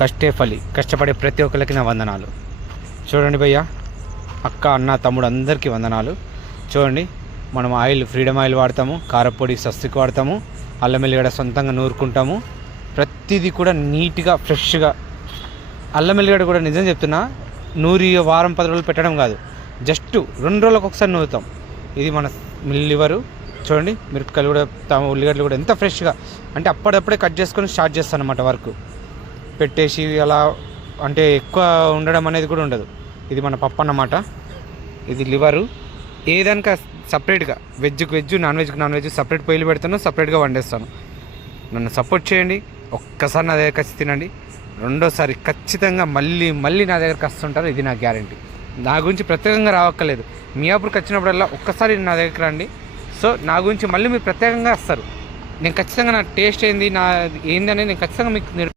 కష్టే ఫలి. కష్టపడే ప్రతి ఒక్కరికి నా వందనాలు. చూడండి భయ్య, అక్క అన్న తమ్ముడు అందరికీ వందనాలు. చూడండి, మనం ఆయిల్ ఫ్రీడమ్ ఆయిల్ వాడతాము, కారపొడి స్వస్తిక్ వాడతాము, అల్లం వెల్లిగడ్డ సొంతంగా నూరుకుంటాము. ప్రతిదీ కూడా నీట్గా ఫ్రెష్గా. అల్లం వెల్లిగడ్డ కూడా నిజం చెప్తున్నా, నూరి వారం 10 రోజులు పెట్టడం కాదు, జస్ట్ 2 రోజులకు ఒకసారి నూరుతాం. ఇది మన లివరు. చూడండి, మిరపకాయలు కూడా ఉల్లిగడ్డలు కూడా ఎంత ఫ్రెష్గా అంటే అప్పటికప్పుడే కట్ చేసుకొని స్టార్ట్ చేస్తాను అన్నమాట. వర్క్ పెట్టేసి అలా అంటే ఎక్కువ ఉండడం అనేది కూడా ఉండదు. ఇది మన పప్పు అన్నమాట. ఇది లివరు. ఏదైనా సపరేట్గా వెజ్కి వెజ్, నాన్ వెజ్ సపరేట్ పొయ్యిలు పెడతాను, సపరేట్గా వండేస్తాను. నన్ను సపోర్ట్ చేయండి. ఒక్కసారి నా దగ్గరికి వచ్చి తినండి, రెండోసారి ఖచ్చితంగా మళ్ళీ నా దగ్గరికి వస్తుంటారు. ఇది నా గ్యారంటీ. నా గురించి ప్రత్యేకంగా రావక్కర్లేదు. మియాపూర్కి వచ్చినప్పుడల్లా ఒక్కసారి నా దగ్గరికి రండి. సో నా గురించి మళ్ళీ మీరు ప్రత్యేకంగా వస్తారు. నేను ఖచ్చితంగా నా టేస్ట్ ఏంది, నా ఏంది అనేది నేను ఖచ్చితంగా మీకు